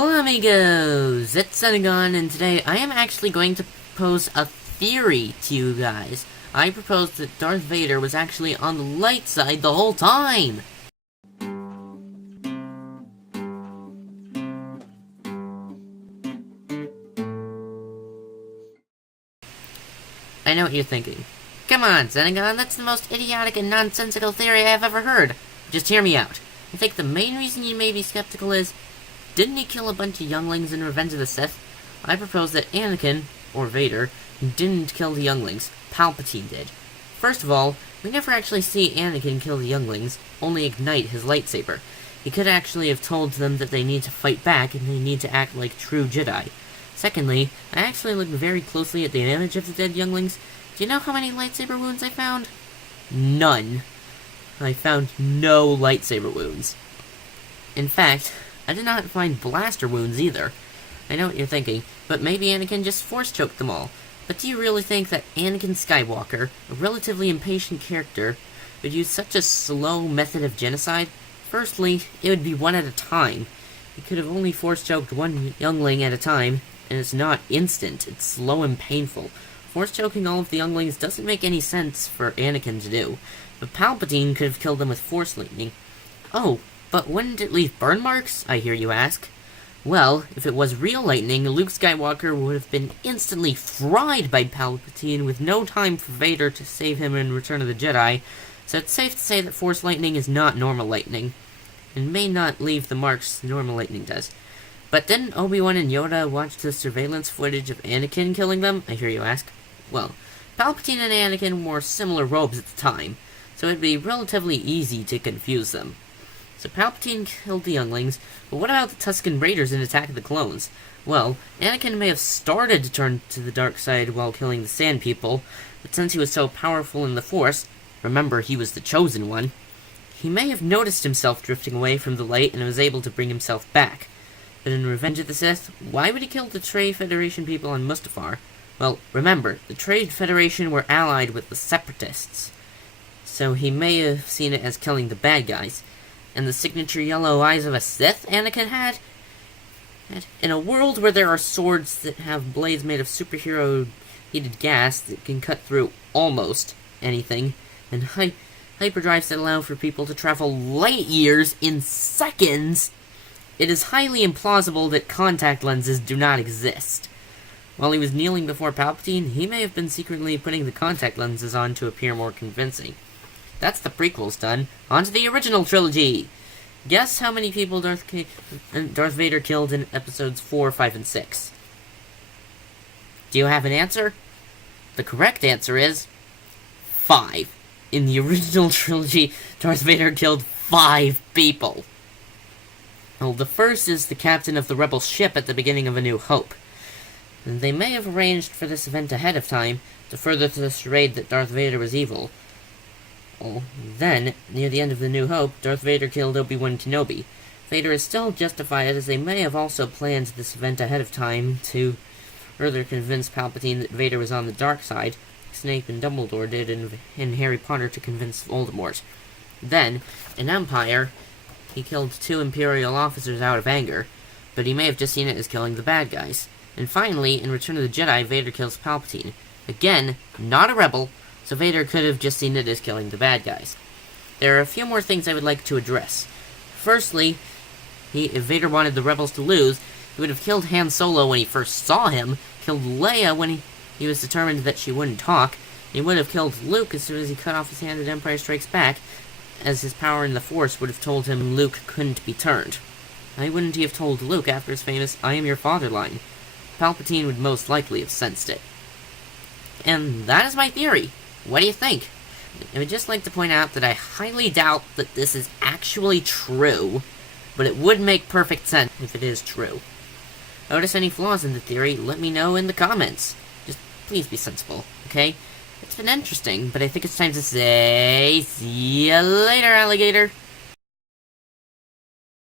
Hello amigos, it's Centagon, and today I am actually going to pose a theory to you guys. I propose that Darth Vader was actually on the light side the whole time! I know what you're thinking. Come on, Centagon, that's the most idiotic and nonsensical theory I have ever heard. Just hear me out. I think the main reason you may be skeptical is, didn't he kill a bunch of younglings in Revenge of the Sith? I propose that Anakin, or Vader, didn't kill the younglings. Palpatine did. First of all, we never actually see Anakin kill the younglings, only ignite his lightsaber. He could actually have told them that they need to fight back and they need to act like true Jedi. Secondly, I actually looked very closely at the image of the dead younglings. Do you know how many lightsaber wounds I found? None. I found no lightsaber wounds. In fact, I did not find blaster wounds either. I know what you're thinking, but maybe Anakin just force-choked them all. But do you really think that Anakin Skywalker, a relatively impatient character, would use such a slow method of genocide? Firstly, it would be one at a time. He could have only force-choked one youngling at a time, and it's not instant, it's slow and painful. Force-choking all of the younglings doesn't make any sense for Anakin to do, but Palpatine could have killed them with Force lightning. Oh, but wouldn't it leave burn marks, I hear you ask? Well, if it was real lightning, Luke Skywalker would have been instantly fried by Palpatine with no time for Vader to save him in Return of the Jedi, so it's safe to say that Force lightning is not normal lightning, and may not leave the marks normal lightning does. But didn't Obi-Wan and Yoda watch the surveillance footage of Anakin killing them, I hear you ask? Well, Palpatine and Anakin wore similar robes at the time, so it'd be relatively easy to confuse them. So Palpatine killed the younglings, but what about the Tusken Raiders in Attack of the Clones? Well, Anakin may have started to turn to the dark side while killing the Sand People, but since he was so powerful in the Force, remember he was the Chosen One, he may have noticed himself drifting away from the light and was able to bring himself back. But in Revenge of the Sith, why would he kill the Trade Federation people on Mustafar? Well, remember, the Trade Federation were allied with the Separatists, so he may have seen it as killing the bad guys. And the signature yellow eyes of a Sith Anakin had? In a world where there are swords that have blades made of superhero heated gas that can cut through almost anything, and hyperdrives that allow for people to travel light years in seconds, it is highly implausible that contact lenses do not exist. While he was kneeling before Palpatine, he may have been secretly putting the contact lenses on to appear more convincing. That's the prequels done. On to the original trilogy! Guess how many people Darth Vader killed in episodes 4, 5, and 6? Do you have an answer? The correct answer is 5. In the original trilogy, Darth Vader killed 5 people. Well, the first is the captain of the rebel ship at the beginning of A New Hope. And they may have arranged for this event ahead of time to further the charade that Darth Vader was evil. Well, then, near the end of The New Hope, Darth Vader killed Obi-Wan Kenobi. Vader is still justified as they may have also planned this event ahead of time to further convince Palpatine that Vader was on the dark side, like Snape and Dumbledore did in Harry Potter to convince Voldemort. Then, in Empire, he killed 2 Imperial officers out of anger, but he may have just seen it as killing the bad guys. And finally, in Return of the Jedi, Vader kills Palpatine. Again, not a rebel, so Vader could have just seen it as killing the bad guys. There are a few more things I would like to address. Firstly, if Vader wanted the rebels to lose, he would have killed Han Solo when he first saw him, killed Leia when he was determined that she wouldn't talk, and he would have killed Luke as soon as he cut off his hand at Empire Strikes Back, as his power in the Force would have told him Luke couldn't be turned. Why wouldn't he have told Luke after his famous "I am your father" line? Palpatine would most likely have sensed it. And that is my theory. What do you think? I would just like to point out that I highly doubt that this is actually true, but it would make perfect sense if it is true. Notice any flaws in the theory, let me know in the comments. Just please be sensible, okay? It's been interesting, but I think it's time to say, see ya later, alligator!